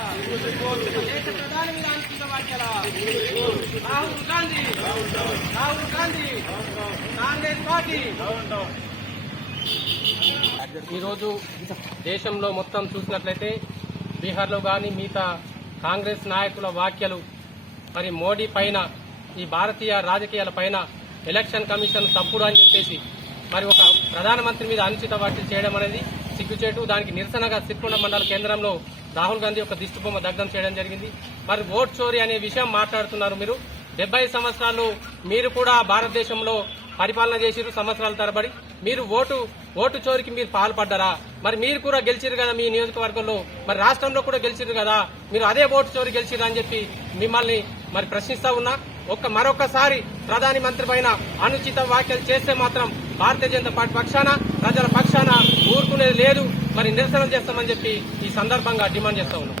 దేశ ప్రధాని మీద అనుచిత వ్యాఖ్యల రాహుల్ గాంధీ కాంగ్రెస్ పార్టీ. ఈరోజు దేశంలో మొత్తం చూసినట్లయితే బీహార్లో కానీ మిగతా కాంగ్రెస్ నాయకుల వ్యాఖ్యలు మరి మోడీ పైన ఈ భారతీయ రాజకీయాల పైన ఎలక్షన్ కమిషన్ తప్పుడు అని చెప్పేసి మరి ఒక ప్రధానమంత్రి మీద అనుచిత వ్యాఖ్యలు చేయడం అనేది సిగ్గుచేటు. దానికి నిరసనగా సిరికొండ మండల కేంద్రంలో రాహుల్ గాంధీ ఒక దిష్టిబొమ్మ దగ్ధం చేయడం జరిగింది. మరి ఓట్ చోరీ అనే విషయం మాట్లాడుతున్నారు మీరు. 70 సంవత్సరాలు మీరు కూడా భారతదేశంలో పరిపాలన చేసిరు సంవత్సరాల తరబడి. మీరు ఓటు చోరీకి మీరు పాల్పడ్డారా? మరి మీరు కూడా గెలిచిరు కదా మీ నియోజకవర్గంలో, మరి రాష్ట్రంలో కూడా గెలిచిరు కదా, మీరు అదే ఓటు చోరీ గెలిచిరు అని చెప్పి మిమ్మల్ని మరి ప్రశ్నిస్తా ఉన్నా. మరొకసారి ప్రధాని మంత్రి పైన అనుచిత వ్యాఖ్యలు చేస్తే మాత్రం భారతీయ జనతా పార్టీ పక్షాన ప్రజల పక్షాన ఊరుకునేది లేదు. మరి నిరసన చేస్తామని చెప్పి ఈ సందర్భంగా డిమాండ్ చేస్తా ఉన్నాం.